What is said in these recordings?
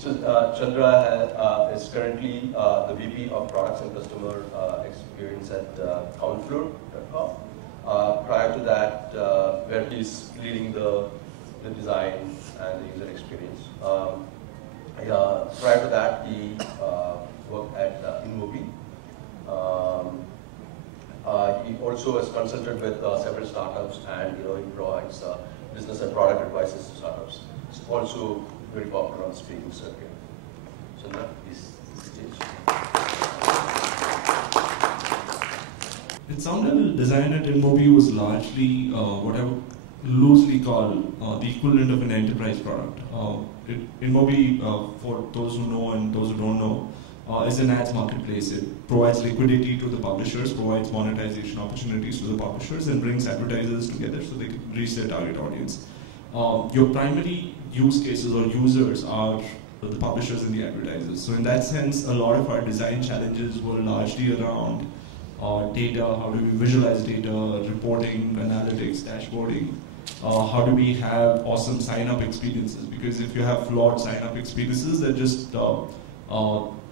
So Chandra is currently the VP of Products and Customer Experience at CommonFloor.com. Prior to that, where he's leading the design and the user experience. Prior to that, he worked at InMobi. He also has consulted with several startups, and he provides business and product advices to startups. He's also very popular on speaking circuit. Chandra, please stage. Its sound level design at InMobi was largely what I would loosely call the equivalent of an enterprise product. InMobi, for those who know and those who don't know, is an ads marketplace. It provides liquidity to the publishers, provides monetization opportunities to the publishers, and brings advertisers together so they can reach their target audience. Your primary use cases or users are the publishers and the advertisers. So in that sense, a lot of our design challenges were largely around data, how do we visualize data, reporting, analytics, dashboarding. How do we have awesome sign-up experiences? Because if you have flawed sign-up experiences, that just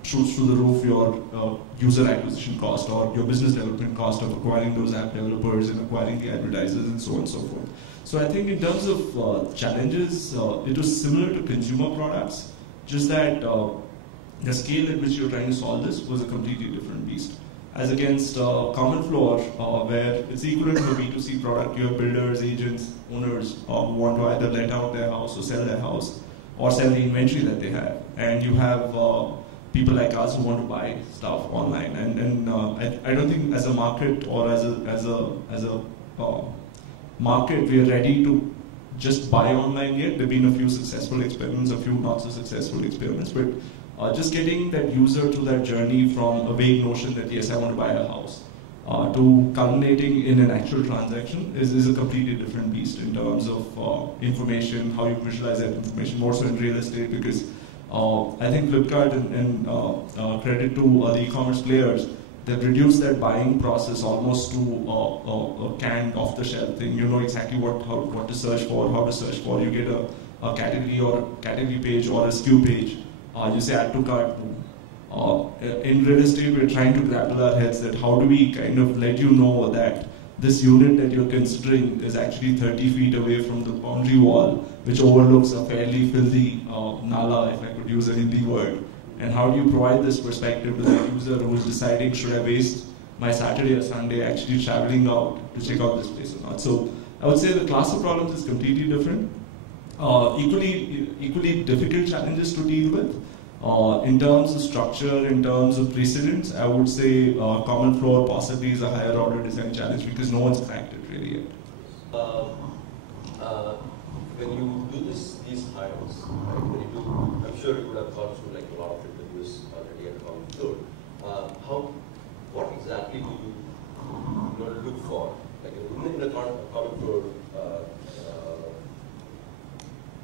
shoots through the roof your user acquisition cost or your business development cost of acquiring those app developers and acquiring the advertisers and so on and so forth. So I think in terms of challenges, it was similar to consumer products, just that the scale at which you're trying to solve this was a completely different beast. As against CommonFloor, where it's equivalent to a B2C product, you have builders, agents, owners who want to either let out their house or sell their house, or sell the inventory that they have. And you have people like us who want to buy stuff online. And I don't think as a market or as a market we are ready to just buy online yet. There have been a few successful experiments, a few not so successful experiments, but just getting that user through that journey from a vague notion that yes, I want to buy a house, to culminating in an actual transaction is a completely different beast in terms of information, how you visualize that information, more so in real estate, because I think Flipkart and credit to the e-commerce players, they've reduced that buying process almost to a canned off-the-shelf thing. You know exactly what to search for, how to search for. You get a category or a category page or a SKU page. You say add to cart. In real estate, we're trying to grapple our heads that how do we kind of let you know that this unit that you're considering is actually 30 feet away from the boundary wall, which overlooks a fairly filthy nala, if I could use a Hindi word. And how do you provide this perspective to the user who is deciding, should I waste my Saturday or Sunday actually traveling out to check out this place or not? So I would say the class of problems is completely different. Equally difficult challenges to deal with. In terms of structure, in terms of precedents, I would say CommonFloor possibly is a higher order design challenge because no one's cracked it really yet. When you do these hires, right, when you do, I'm sure you would have gone through like a lot of interviews already at CommonFloor. What exactly do you look for? Like in a CommonFloor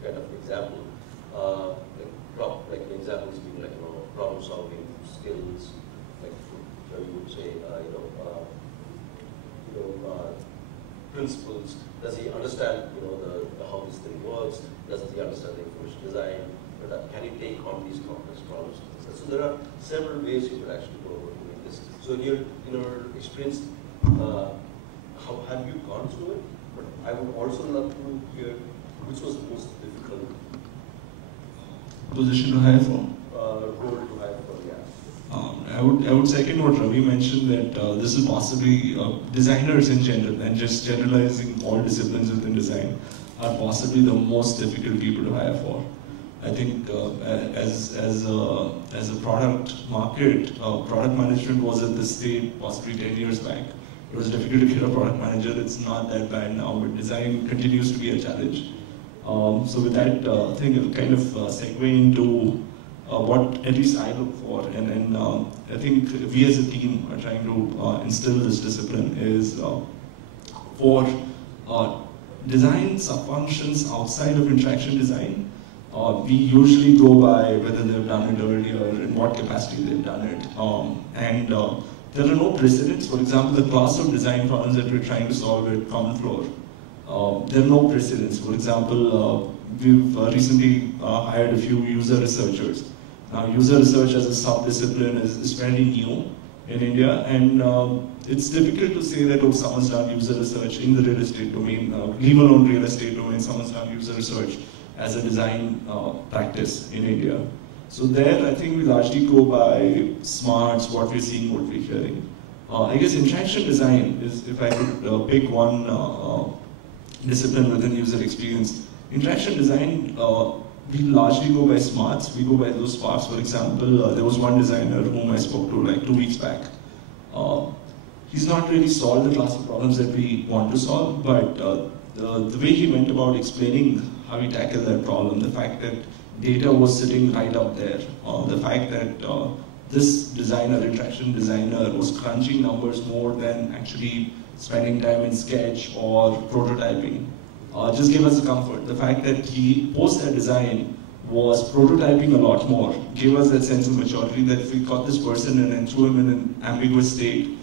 kind of example, like an example is being like problem solving skills, like you would say principles. Does he understand the how this thing works? Does he understand the information design? Can he take on these complex problems? So there are several ways you could actually go about doing this. So in your experience, how have you gone through it? But I would also love to hear which was the most difficult position to hire for? Role to hire for, yeah. I would second what Ravi mentioned, that this is possibly designers in general, and just generalizing all disciplines within design, are possibly the most difficult people to hire for. I think as a product market, product management was at this state possibly 10 years back. It was difficult to get a product manager. It's not that bad now, but design continues to be a challenge. So with that thing, it'll kind of segue into what at least I look for, and I think we as a team are trying to instill this discipline is for design sub-functions outside of interaction design. We usually go by whether they've done it earlier, in what capacity they've done it, and there are no precedents. For example, the class of design problems that we're trying to solve at CommonFloor, there are no precedents. For example, we've recently hired a few user researchers. Now, user research as a sub-discipline is fairly new in India, and it's difficult to say that, oh, someone's done user research in the real estate domain, leave alone real estate domain, someone's done user research as a design practice in India. So there, I think we largely go by smarts, what we're seeing, what we're hearing. I guess interaction design is, if I could pick one discipline within user experience. Interaction design, we largely go by smarts. We go by those sparks. For example, there was one designer whom I spoke to like 2 weeks back. He's not really solved the class of problems that we want to solve, but the way he went about explaining how he tackled that problem, the fact that data was sitting right up there, the fact that this designer, interaction designer, was crunching numbers more than actually spending time in Sketch or prototyping, just gave us a comfort. The fact that he, post that design, was prototyping a lot more, gave us that sense of maturity that if we caught this person and then threw him in an ambiguous state,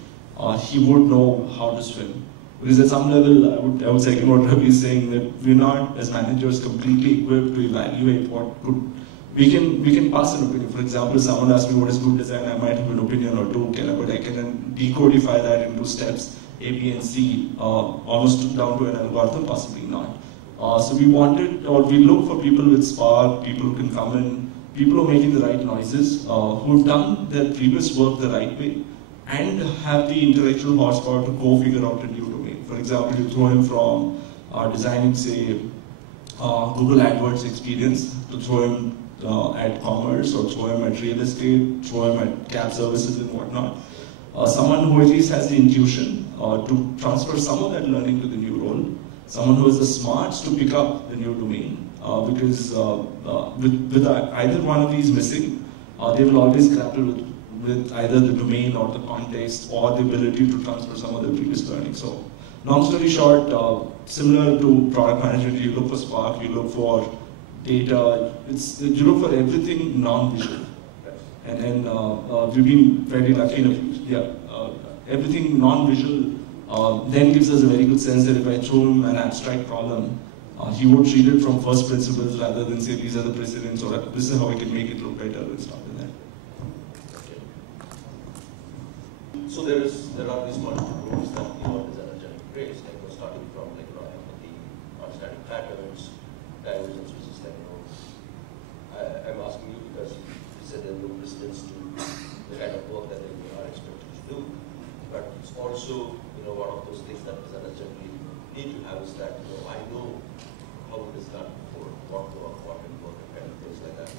he would know how to swim. Because at some level, I would second what Ravi is saying, that we're not, as managers, completely equipped to evaluate what could. We can pass an opinion. For example, if someone asks me what is good design, I might have an opinion or two, but I can then decodify that into steps A, B, and C, almost down to an algorithm, possibly not. So we wanted, or we look for people with spark, people who can come in, people who are making the right noises, who have done their previous work the right way, and have the intellectual horsepower to go figure out a new domain. For example, you throw him from designing, say, Google AdWords experience, to throw him at commerce, or throw him at real estate, throw him at cab services and whatnot. Someone who at least has the intuition to transfer some of that learning to the new role. Someone who has the smarts to pick up the new domain. Because with either one of these missing, they will always grapple with either the domain or the context or the ability to transfer some of the previous learning. So, long story short, similar to product management, you look for spark, you look for data, you look for everything non-visual. And then we've been fairly lucky enough, everything non-visual then gives us a very good sense that if I throw him an abstract problem, he would treat it from first principles rather than say these are the precedents or this is how I can make it look better and stuff like that. So there are these multiple roles that the designer generally plays, like starting from empathy, understanding patterns, divergence, which is I'm asking you because you said there are no precedents to the kind of work that they are expected to do. But it's also one of those things that designers generally need to have is that I know how it is done before, what work, what didn't work, and kind of things like that.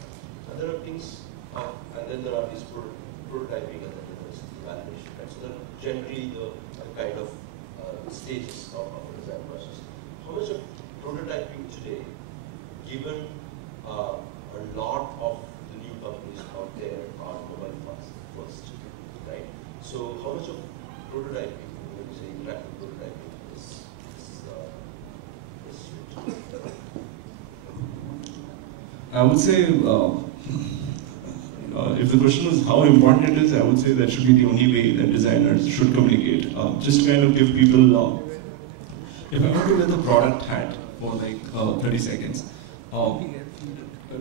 And there are things, and then there are these prototyping and then there's the validation. Right? So there are generally the kind of stages of a design process. How much of prototyping today, given a lot of the new companies out there are mobile first, right? So how much of prototyping, when you say interactive prototyping, is I would say, if the question was how important it is, I would say that should be the only way that designers should communicate. Just to kind of give people, if I were to wear the product hat for like 30 seconds,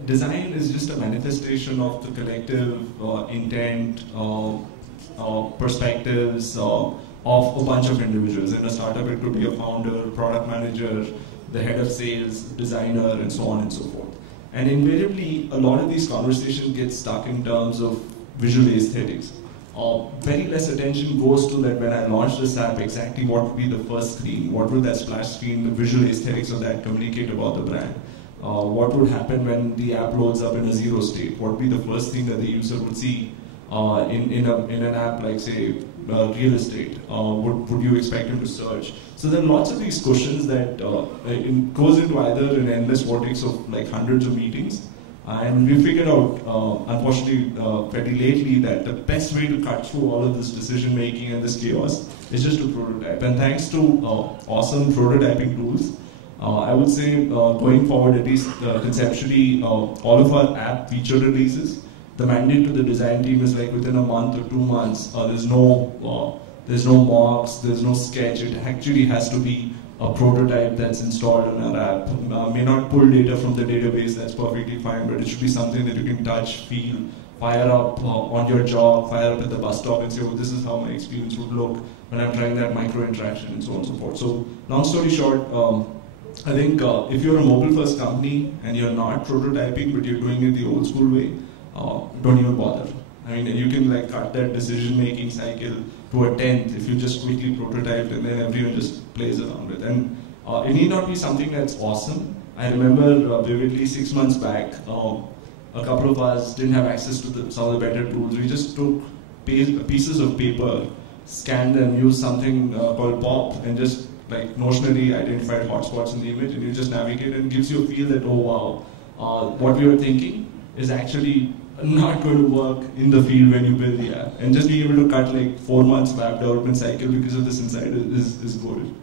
design is just a manifestation of the collective intent, perspectives of a bunch of individuals. In a startup, it could be a founder, product manager, the head of sales, designer, and so on and so forth. And invariably, a lot of these conversations get stuck in terms of visual aesthetics. Very less attention goes to that when I launch this app, exactly what would be the first screen, what will that splash screen, the visual aesthetics of that communicate about the brand. What would happen when the app loads up in a zero state? What would be the first thing that the user would see in an app like, say, real estate? Would you expect him to search? So there are lots of these questions that it goes into either an endless vortex of like hundreds of meetings. And we figured out, unfortunately, pretty lately, that the best way to cut through all of this decision making and this chaos is just to prototype. And thanks to awesome prototyping tools, I would say going forward, at least conceptually, all of our app feature releases, the mandate to the design team is like within a month or 2 months, there's no mocks, there's no sketch. It actually has to be a prototype that's installed on our app. May not pull data from the database, that's perfectly fine, but it should be something that you can touch, feel, fire up on your job, fire up at the bus stop and say, oh, this is how my experience would look when I'm trying that micro interaction and so on and so forth. So, long story short, I think if you're a mobile-first company and you're not prototyping, but you're doing it the old school way, don't even bother. I mean, you can like cut that decision-making cycle to a tenth if you just quickly prototyped and then everyone just plays around with it. And it need not be something that's awesome. I remember vividly 6 months back, a couple of us didn't have access to some of the better tools. We just took pieces of paper, scanned them, used something called POP, and just like notionally identified hotspots in the image, and you just navigate and it gives you a feel that, oh wow, what we were thinking is actually not going to work in the field when you build the app. And just being able to cut like 4 months of app development cycle because of this insight is good.